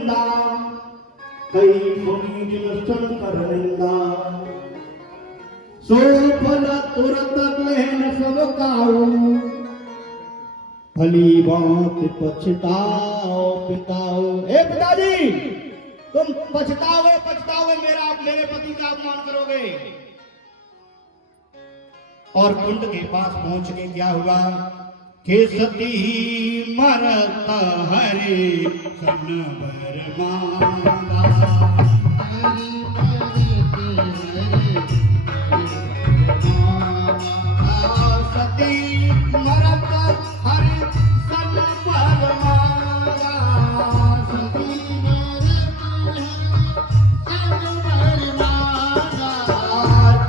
निंदा, कई सुनी जिन शंकर निंदा। सो फल तुरत लहन सब काऊ, भली बात पछताओ पिताओ। ए पिताजी, तुम पछताओगे पछताओगे, मेरे पति का अपमान करोगे। और कुंड के पास पहुंच के क्या हुआ कि सती मरता हरे सन बर मांगा। सती मरता हरे सन बर मांगा।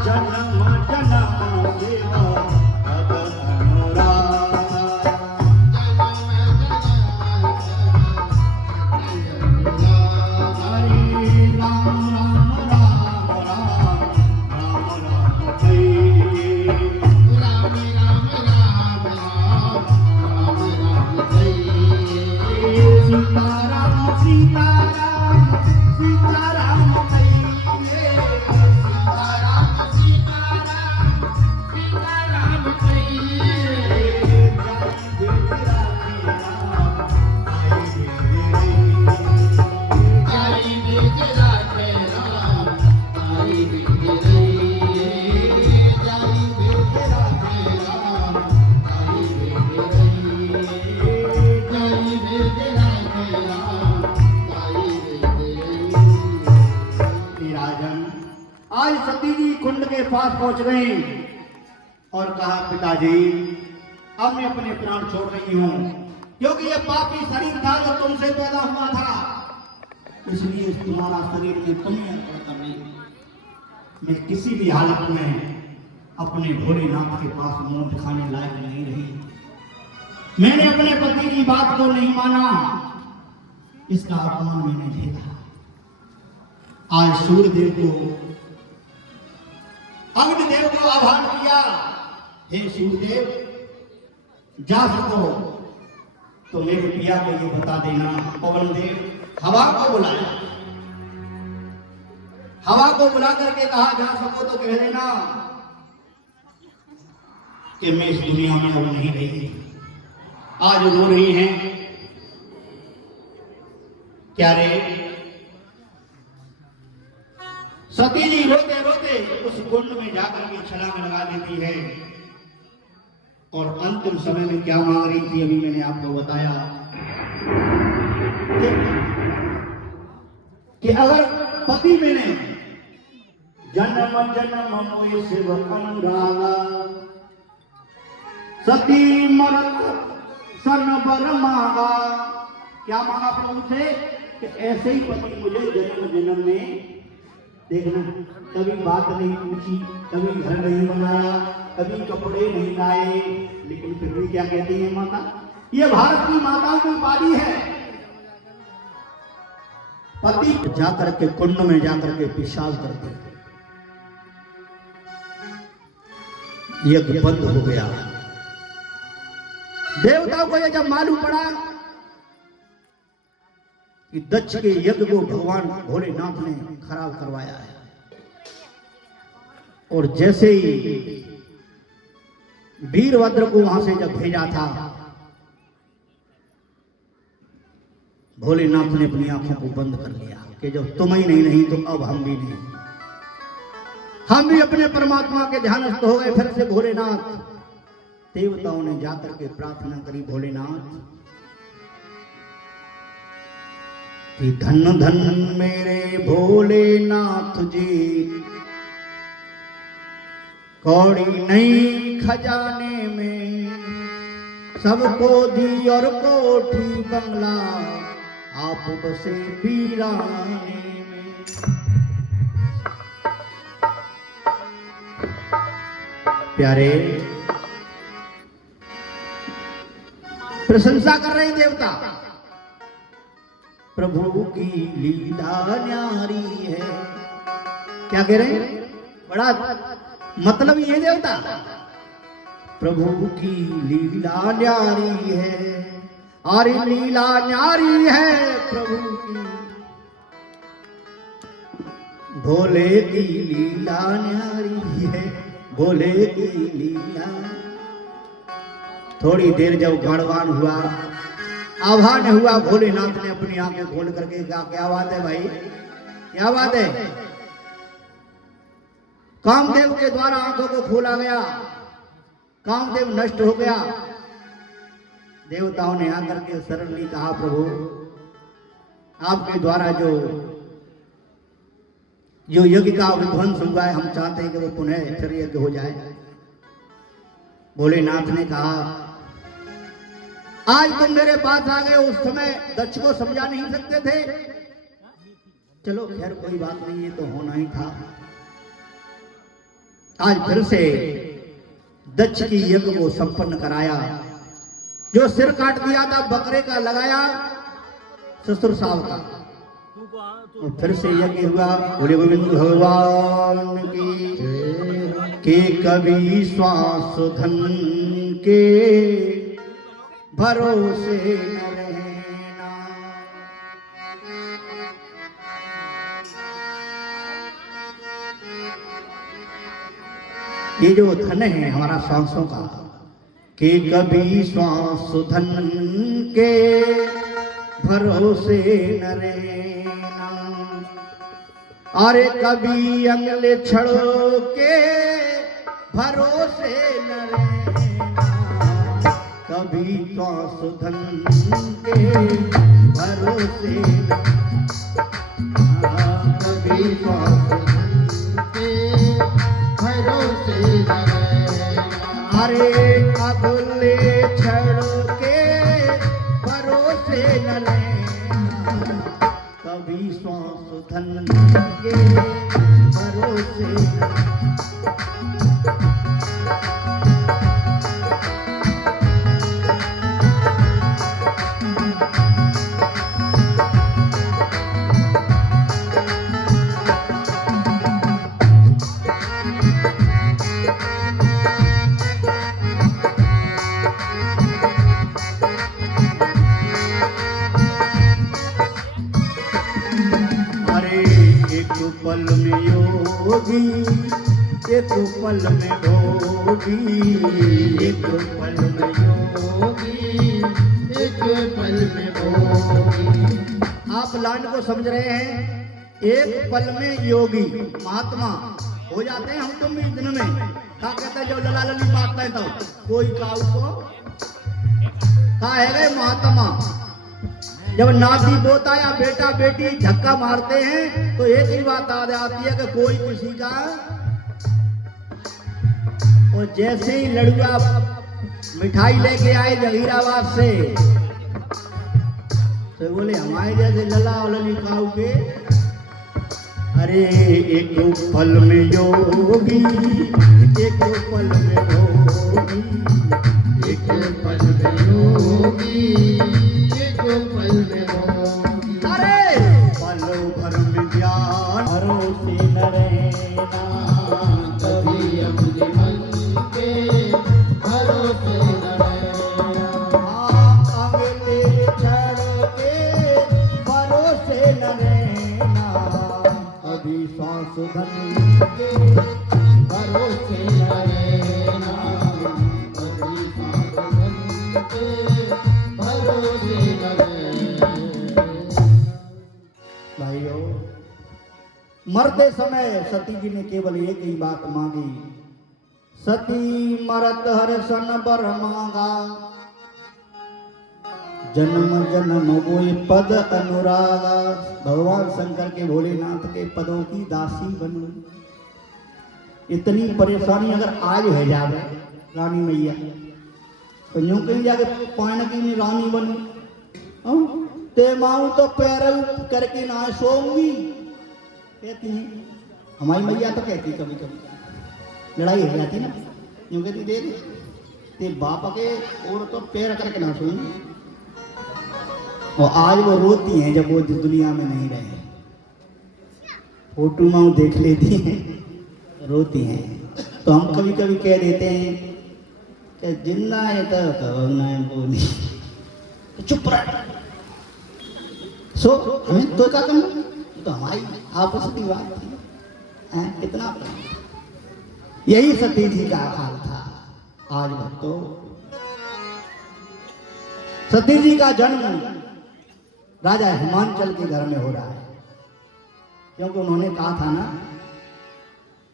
जन्म जन्म सेवा अब अनुरागा। हरे राम राम राम राम राम राम हरे राम राम राम राम राम राम हरे। सीताराम सीताराम सीताराम हरे। आज सती जी कुंड के पास पहुंच गई और कहा पिताजी अब मैं अपने प्राण छोड़ रही हूं, क्योंकि यह पापी शरीर था जो तुमसे पैदा हुआ था, इसलिए तुम्हारा शरीर में तुम ही अर्पण कर रही। मैं किसी भी हालत में अपने भोलेनाथ के पास मुंह दिखाने लायक नहीं रही। मैंने अपने पति की बात को नहीं माना, इसका अपमान मैंने झेला। आज सूर्यदेव को अग्निदेव को आह्वान किया, हे सूर्यदेव जा सको तो मेरे पिया को ये बता देना। पवन देव हवा को बुलाया, हवा को बुला करके कहा जा सको तो कह देना कि मैं इस दुनिया में अब नहीं रही। आज रो रही हैं क्या रे? सती जी रोते रोते उस कुंड में जाकर के छलांग लगा देती है और अंतिम समय में क्या मांग रही थी अभी मैंने आपको बताया कि अगर पति मैंने जन्म जन्म मोहि शिव अनुरागा, सती मरत सन बर मांगा। क्या मांगा प्रभु से कि ऐसे ही पति मुझे जन्म जन्म में देखना। कभी बात नहीं पूछी, कभी घर नहीं बनाया, कभी कपड़े नहीं लाए, लेकिन फिर भी क्या कहती है माता? ये भारत की माताओं की बारी है। पति जाकर के कुंड में जाकर के पेशाब करते, यज्ञ बंद हो गया। देवताओं को यह जब मालूम पड़ा कि दक्ष के यज्ञ को भगवान भोलेनाथ ने खराब करवाया है, और जैसे ही वीरभद्र को वहां से जब भेजा था, भोलेनाथ ने अपनी आंखों को बंद कर लिया कि जब तुम ही नहीं तो अब हम भी नहीं। हम भी अपने परमात्मा के ध्यानस्थ हो गए। फिर से भोलेनाथ, देवताओं ने जाकर के प्रार्थना करी भोलेनाथ कि धन धन मेरे भोलेनाथ जी, कौड़ी नहीं खजाने में, सबको दी और कोठी बंगला, आप बसे वीराने में। प्यारे प्रशंसा कर रहे देवता, प्रभु की लीला न्यारी है। क्या कह रहे हैं? बड़ा मतलब ये देवता, प्रभु की लीला न्यारी है, अरे लीला न्यारी है प्रभु प्रभु की, भोले की लीला न्यारी है, भोले की लीला। थोड़ी देर जब गणवान हुआ, आह्वान हुआ, भोलेनाथ ने अपनी आंखें खोल करके कहा, क्या बात है भाई, क्या बात है। कामदेव के द्वारा आंखों को खोला गया, कामदेव नष्ट हो गया। देवताओं ने आकर के सरलली कहा, प्रभु आपके द्वारा जो यज्ञ का विध्वंस हुआ है, हम चाहते हैं कि वो पुनः फिर यज्ञ हो जाए। भोलेनाथ ने कहा, आज तुम मेरे पास आ गए, उस समय दक्ष को समझा नहीं सकते थे। चलो खैर कोई बात नहीं, ये तो होना ही था। आज फिर से दक्ष की यज्ञ को संपन्न कराया। जो सिर काट दिया था बकरे का, लगाया ससुर साहब का, और फिर से यज्ञ हुआ। बोले गोविंद भगवान की, के कभी श्वास धन के भरोसे न रहना। ये जो धन है हमारा श्वासों का, कि कभी श्वास धन के भरोसे न रहना, अरे कभी अंगले छड़ों के भरोसे न रहना, कभी श्वास धन के भरोसे न, कभी श्वास धन के भरोसे न रहना, अरे अगले छड़ों के भरोसे न लेना, कभी श्वास धन के भरोसे न। पल में योगी, एक पल में भोगी, एक पल में योगी, एक पल में भोगी। आप लाइन को समझ रहे हैं? एक पल में योगी महात्मा हो जाते हैं हम तुम भी दिन में। क्या कहते हैं जब लला लली बात है तो कोई काऊ को कहा है महात्मा। जब नाती पोता या बेटा बेटी धक्का मारते हैं तो एक ही बात आ जाती है कि कोई किसी का, और जैसे ही लड़ुआ मिठाई लेके आए जहीराबाद से तो बोले हमारे जैसे लला और लली काऊ के, अरे एक पल में योगी, एक पल में भोगी, एक पल में योगी, पल में होगी, अरे पलों भर में ज्ञान भरोसे न रहना, कभी अपने मन के भरोसे न रहना, अगले छड़ के भरोसे न रहना, अभी श्वास धन के भरोसे न रहना, अभी श्वास धन के भरोसे न रहना। भाइयों, मरते समय सती जी ने केवल एक ही बात मांगी, सती मरत हर सन बर मांगा, जन्म जन्म मोय पद अनुरागा। भगवान शंकर के भोलेनाथ के पदों की दासी बनूं। इतनी परेशानी अगर आज है जावे रानी मैया तो यूं कहीं जाके पान की रानी बनूं, ते माऊ तो पैर करके ना सोऊंगी कहती हैं। हमारी मैया तो कहती कभी कभी लड़ाई हो जाती ना, यूं कहती देख ते बाप के और तो पैर करके ना सोऊंगी। और आज वो रोती हैं जब वो दुनिया में नहीं रहे, फोटो माऊ देख लेती हैं रोती हैं। तो हम कभी कभी कह देते हैं कि जिंदा है तो बोली चुप रह, सो हमें तो क्या तुम तो हमारी आपस की बात थी, कितना प्रेम। यही सती जी का हाल था। आज भक्तों, सती जी का जन्म राजा हिमांचल के घर में हो रहा है, क्योंकि उन्होंने कहा था ना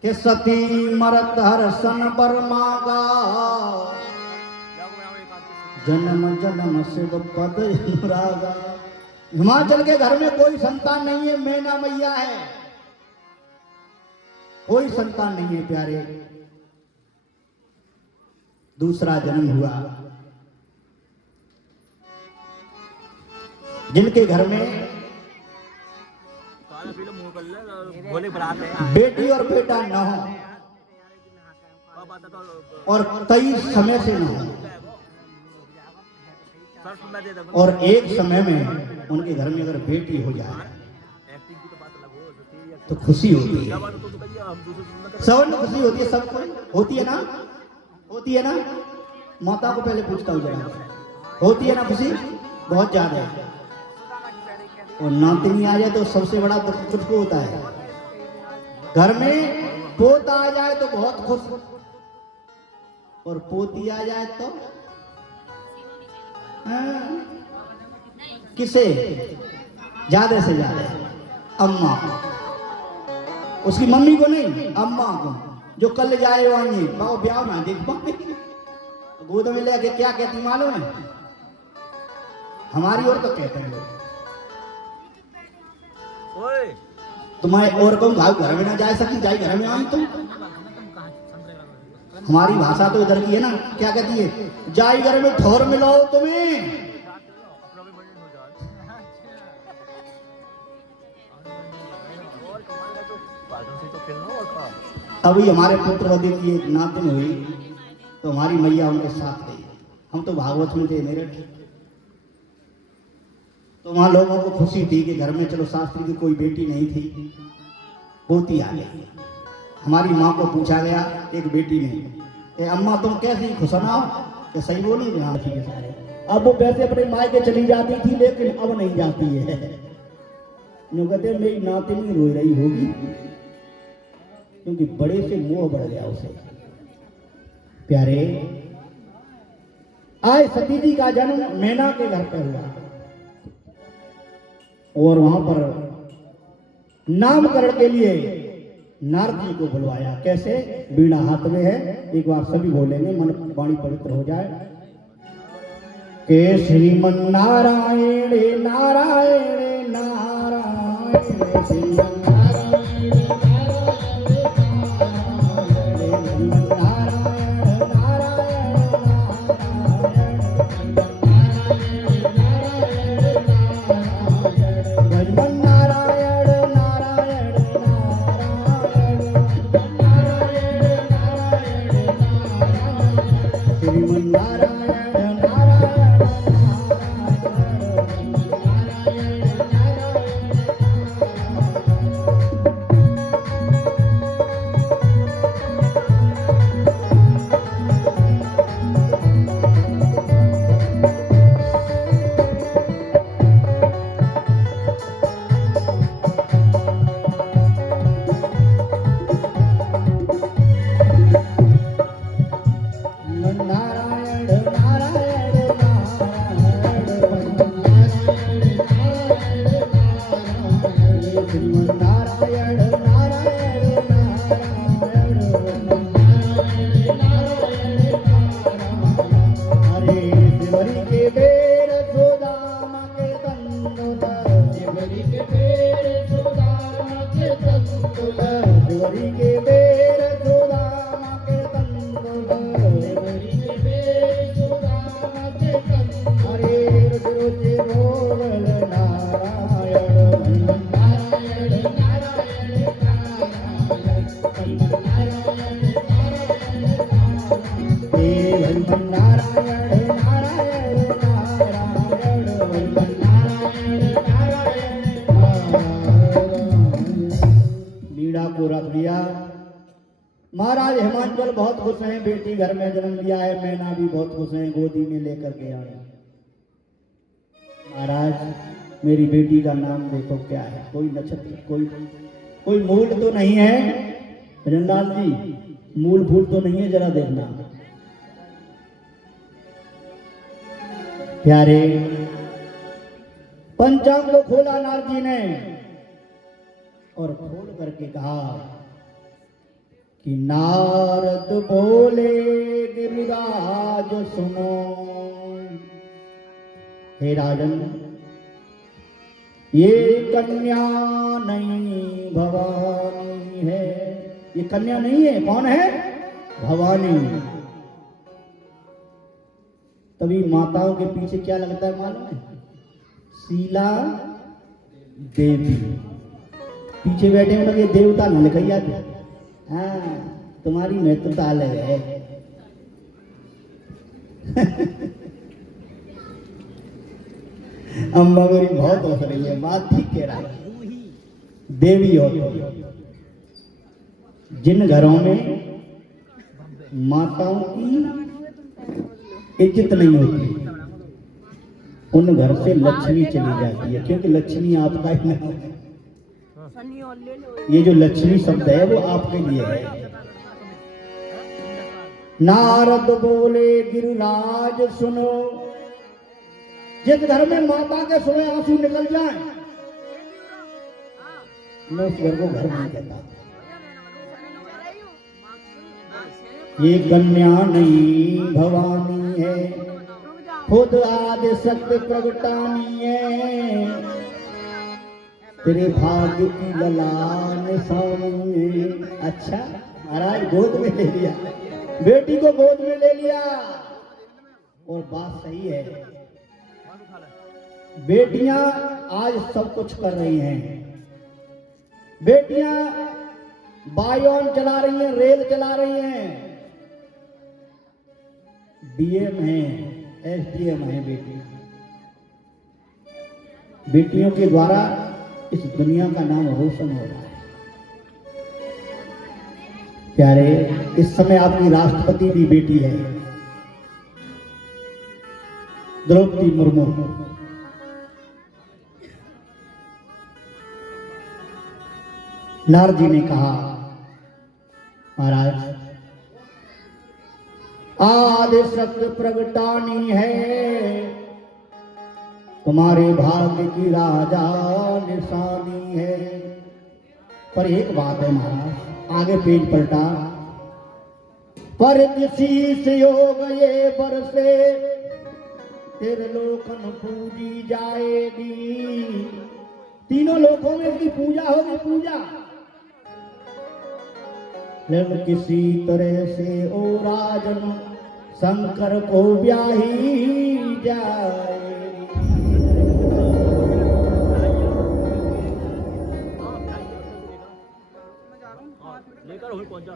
कि सती मरत हर सन बर मागा, जन्म जन्म शिव पद अनुरागा। हिमाचल के घर में कोई संतान नहीं है, मैना मैया है, कोई संतान नहीं है प्यारे। दूसरा जन्म हुआ जिनके घर में बेटी और बेटा न हो और कई समय से न हो, और एक समय में उनके घर में अगर बेटी हो जाए तो खुशी होती है, सबको खुशी होती है, सबको होती है ना, होती है ना। माता को पहले पूछता हूँ जरा, होती है ना खुशी? बहुत ज्यादा है। और नातिनी आ जाए तो सबसे बड़ा दुख किसको होता है? घर में पोता आ जाए तो बहुत खुश, और पोती आ जाए तो किसे ज्यादा से ज्यादा? अम्मा, उसकी मम्मी को नहीं, अम्मा को, जो कल जाए वहीं बाबा ब्याह ना देख पाए, गोद में लेके क्या कहती मालूम है? हमारी ओर तो कहते हैं लोग, तुम्हारे और कौन भाई घर में ना जा सकी, जाए घर में आई तुम। हमारी भाषा तो इधर की है ना, क्या कहती है? जाई घर में ठोर मिलाओ तुम्हें। अभी हमारे पुत्रवती की एक नातिन हुई तो हमारी मैया उनके साथ गई। हम तो भागवत में थे मेरठ, तो वहां लोगों को खुशी थी कि घर में चलो शास्त्री की कोई बेटी नहीं थी, पोती आ गई। हमारी माँ को पूछा गया एक बेटी ने, अम्मा तुम कैसी खुशनाओ? कि सही बोलूंगी? हाँ ठीक है सारे। अब वो वैसे अपने मायके के चली जाती थी, लेकिन अब नहीं जाती है। कहते मेरी नातिनी रो रही होगी, क्योंकि बड़े से मोह बढ़ गया उसे। प्यारे, आज सती जी का जन्म मैना के घर पर हुआ, और वहां पर नामकरण के लिए नारद जी को बुलवाया। कैसे? बीड़ा हाथ में है, एक बार सभी बोलेंगे, मन वाणी पवित्र हो जाए। के श्रीमन नारायण नारायण नारायण, श्रीमन महाराज हिमांचल बहुत खुश हैं, बेटी घर में जन्म लिया है। मैना भी बहुत खुश हैं, गोदी में लेकर के आए। महाराज मेरी बेटी का नाम देखो क्या है, कोई नक्षत्र, कोई मूल तो नहीं है भजनलाल जी, मूल फूल तो नहीं है, जरा देखना। प्यारे पंचांग को खोला नारद जी ने और खोल करके कहा कि नारद बोले गिरिराज सुनो। हे राजन, ये कन्या नहीं भवानी है। ये कन्या नहीं है, कौन है? भवानी। तभी माताओं के पीछे क्या लगता है मालूम है? शीला देवी। पीछे बैठे हैं लोग, ये देवता न लिखा थे। हाँ, तुम्हारी नेतृत्व अलग है। अम्मा मेरी बहुत हंस रही है, बात ठीक कह रहा है। देवी होती है जिन घरों में माताओं की इज्जत नहीं होती, उन घर से लक्ष्मी चली जाती है, क्योंकि लक्ष्मी आपका ही नाम है। ये जो लक्ष्मी शब्द है वो आपके लिए है। नारद बोले गिरिराज सुनो। जिस घर में माता के सोए आंसू निकल जाए, मैं उस घर को घर नहीं कहता। ये कन्या नहीं भवानी है, खुद आदि सत्य प्रगटानी है। तेरे भाग्य की ललान सामने। अच्छा महाराज, गोद में ले लिया, बेटी को गोद में ले लिया। और बात सही है, बेटियां आज सब कुछ कर रही हैं। बेटियां बायोन चला रही हैं, रेल चला रही हैं, डीएम है, एसडीएम है। बेटियों के द्वारा इस दुनिया का नाम रोशन हो रहा है। प्यारे, इस समय आपकी राष्ट्रपति भी बेटी है, द्रौपदी मुर्मू। नारद जी ने कहा, महाराज आदि सत्य प्रगटानी है, तुम्हारे भाग्य की राजा निशानी है। पर एक बात है महाराज, आगे पेज पलटा। पर किसी से योग ये बरसे, तेरे लोकन पूजी जाएगी। तीनों लोकों में इसकी पूजा होगी, पूजा। किसी तरह से ओ राजन शंकर को ब्याही जाए।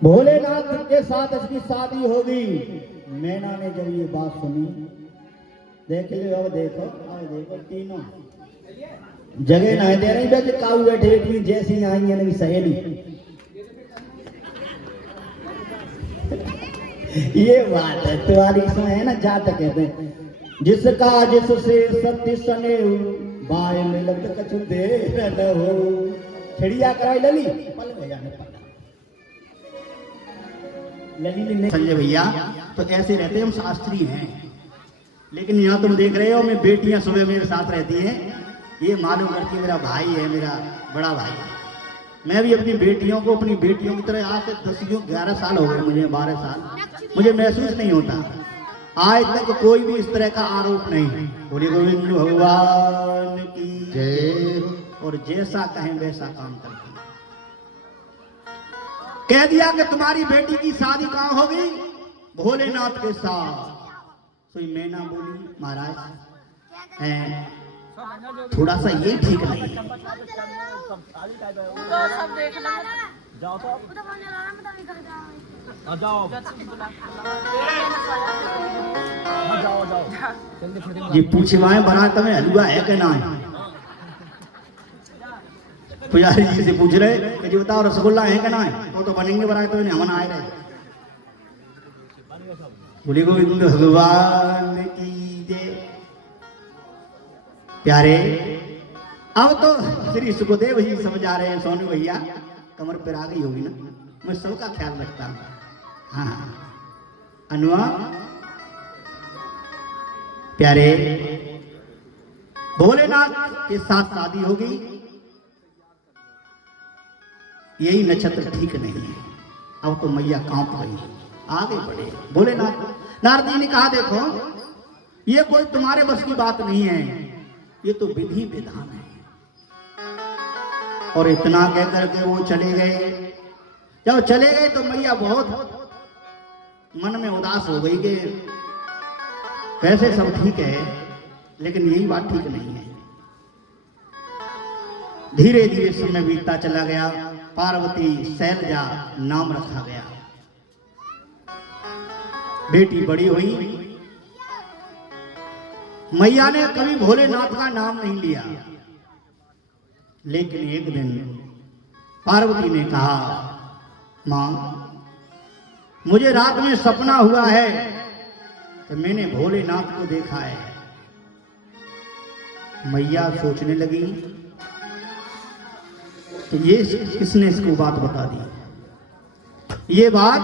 भोलेनाथ के साथ इसकी शादी होगी। मैना ने जब ये बात सुनी, देख लो, अब देखो, अब देखो, तीनों जगह नहीं दे रही, बैठे काऊ बैठे इतनी जैसी आई है नहीं सहेली। ये बात है तुम्हारी, इसमें है ना, जात कहते हैं जिसका जिससे सत्य सने बाय में लगता कछु दे न हो। छिड़िया कराई लली पल में जाने पड़ा। संजय भैया तो ऐसे रहते हैं, हम शास्त्री हैं। लेकिन यहाँ तुम देख रहे हो, मैं बेटियां सुबह मेरे साथ रहती हैं, ये मालूम करती है मेरा भाई है, मेरा बड़ा भाई है। मैं भी अपनी बेटियों को अपनी बेटियों की तरह, आज से 11 साल हो गए मुझे, 12 साल, मुझे महसूस नहीं होता आज तक कोई भी इस तरह का आरोप नहीं। बोले गोविंद भगवान की जय। और जैसा कहें वैसा काम करते। कह दिया कि तुम्हारी बेटी की शादी कहाँ होगी? भोलेनाथ के साथ। तो मैना बोली, महाराज थोड़ा सा ये ठीक नहीं। ये पूछे वाए बारात में हलवा है कि ना है? पुजारी जी से पूछ रहे कि जी बताओ रसगुल्ला है कि ना है? तो बनेंगे बारात में, हम आए रहे। बोले गोविंद भगवान की जय। प्यारे अब तो श्री सुखदेव जी समझ आ रहे हैं, सोनू भैया कमर पर आ गई होगी ना, मैं सबका ख्याल रखता हूं। हाँ अनुआ प्यारे, भोलेनाथ के साथ शादी होगी, यही नक्षत्र ठीक नहीं है। अब तो मैया कांप गई, आगे बढ़े भोलेनाथ। नारद जी ने कहा देखो ये कोई तुम्हारे बस की बात नहीं है, ये तो विधि विधान है। और इतना कह करके वो चले गए। जब चले गए तो मैया बहुत मन में उदास हो गई कि वैसे सब ठीक है लेकिन यही बात ठीक नहीं है। धीरे धीरे समय बीतता चला गया, पार्वती शैलजा नाम रखा गया। बेटी बड़ी हुई, मैया ने कभी भोलेनाथ का नाम नहीं लिया, लेकिन एक दिन पार्वती ने कहा मां मुझे रात में सपना हुआ है कि मैंने भोलेनाथ को देखा है। मैया सोचने लगी कि ये किसने इसको बात बता दी, ये बात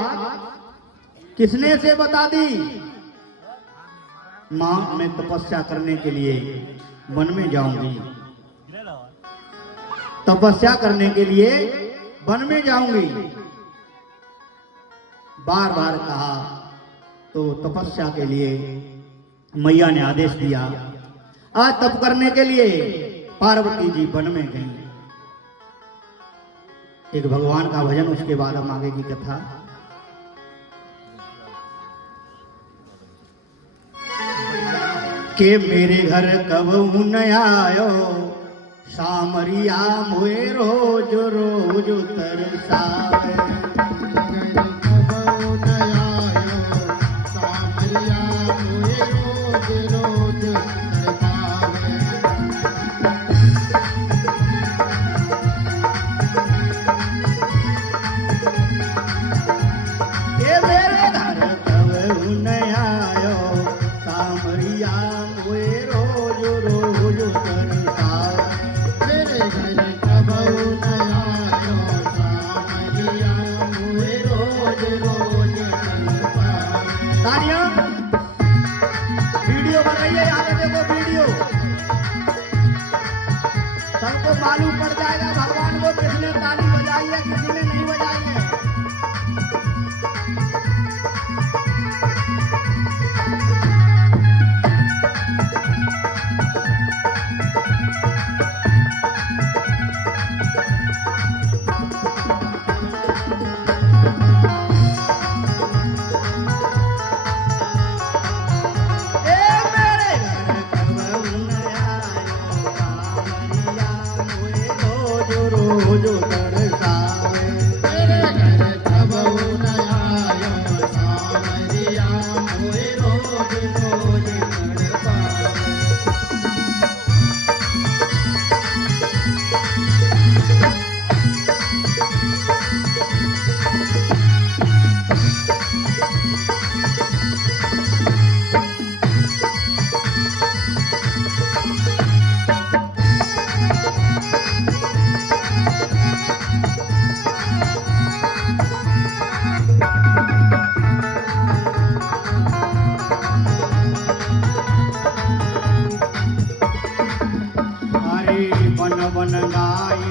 किसने से बता दी। मां मैं तपस्या करने के लिए वन में जाऊंगी, तपस्या करने के लिए वन में जाऊंगी। बार बार कहा तो तपस्या के लिए मैया ने आदेश दिया। आज तप करने के लिए पार्वती जी वन में गई। एक भगवान का भजन, उसके बाद हम आगे की कथा। के मेरे घर कब न आयो सामरिया मोए रोज रोज तरसावे। वीडियो बनाइए, आगे देखो वीडियो, सबको मालूम पड़ जाएगा भगवान को किसने ताली बजाई है किसी ने नहीं बजाई है। बन गाय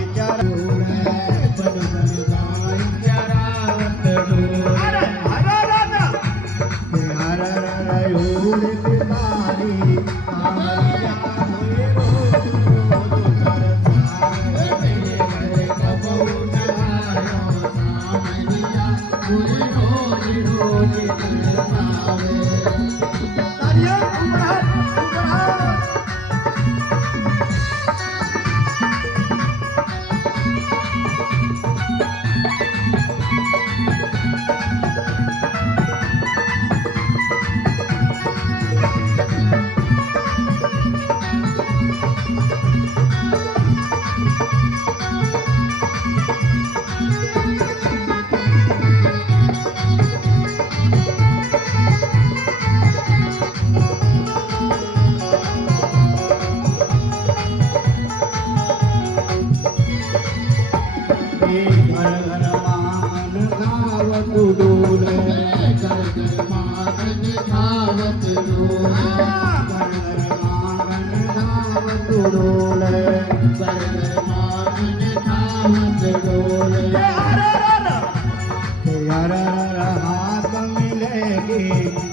घर घर मांगन गावत डोले, घर घर मांगन गावत डोले, घर घर मांगन गावत डोले। घर घर मांगन गावत डोले। यार हाथ मिलेगी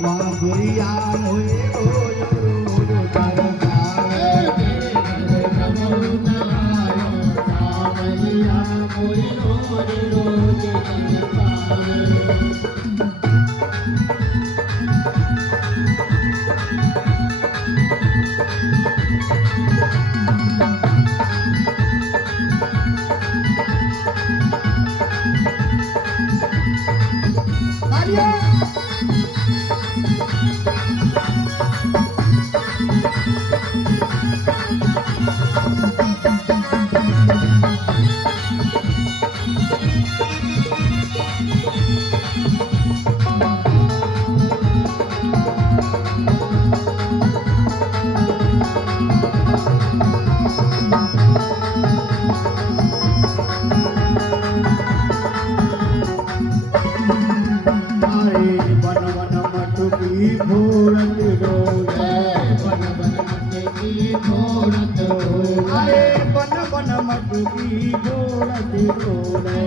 वहाँ गुड़िया हुई रोज रोज तरसावे। सावरिया कोई रोज रोज वन वन मटकी भोरत डोले, वन वन मटकी भोरत डोले। आए वन वन मटकी भोरत डोले।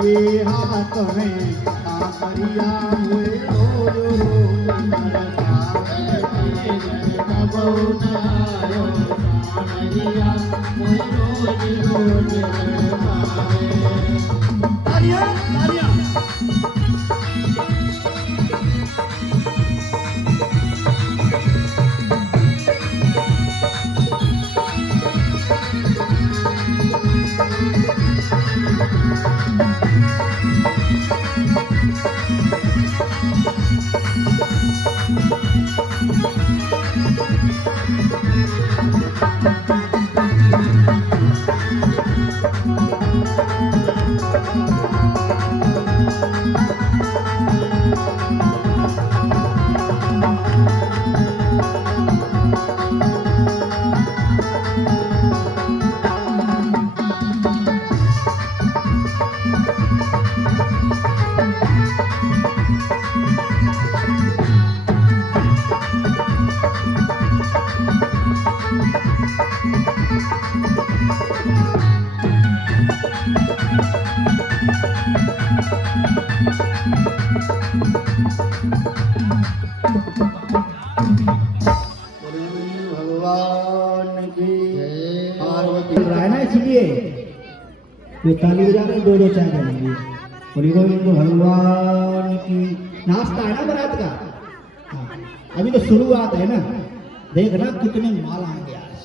ये हाथ में कांकरिया हुए रोज रोज तरसावे। तालियां तालियां। भगवान की पार्वती रहा है ना, इसलिए ये ताली बजा रहे दो दो चाय बनेंगे। बोली गोविंद भगवान की। नाश्ता है ना बारात का। हाँ, अभी तो शुरुआत है ना, देखना कितने माल आएंगे आज।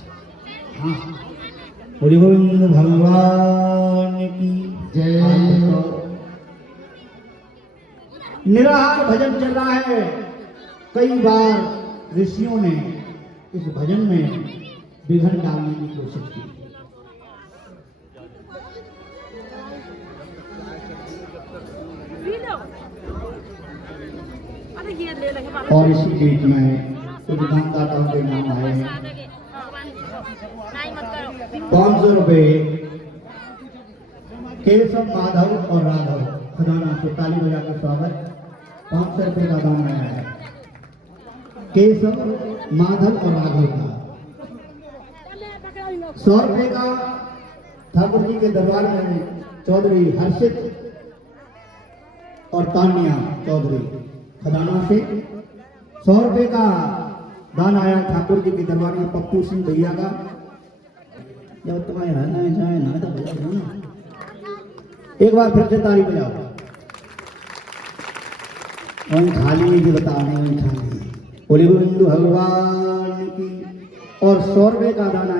हाँ, बोली गोविंद भगवान की जय। निराहार भजन चल रहा है। कई बार ऋषियों ने इस भजन में विघन डालने की कोशिश की। और इसी बीच में कुछ दानदाताओं के नाम आए हैं। 500 रुपए केशव, माधव और राघव खजाना को ताली बजा कर स्वागत। 500 रुपए का दान आया है केशव, माधव और राघव का। 100 रुपए का ठाकुर जी के दरबार में चौधरी हर्षित और तानिया चौधरी खजाना से। 100 रुपए का दान आया ठाकुर जी के दरबार में पप्पू सिंह भैया का। जब तुम्हारे रहना है जाए ना तो बजा दो ना। एक बार फिर से ताली बजाओ। वहीं खाली जो बताने वहीं खाली। बोले गोविंद भगवान की। और 100 रुपए का दान आया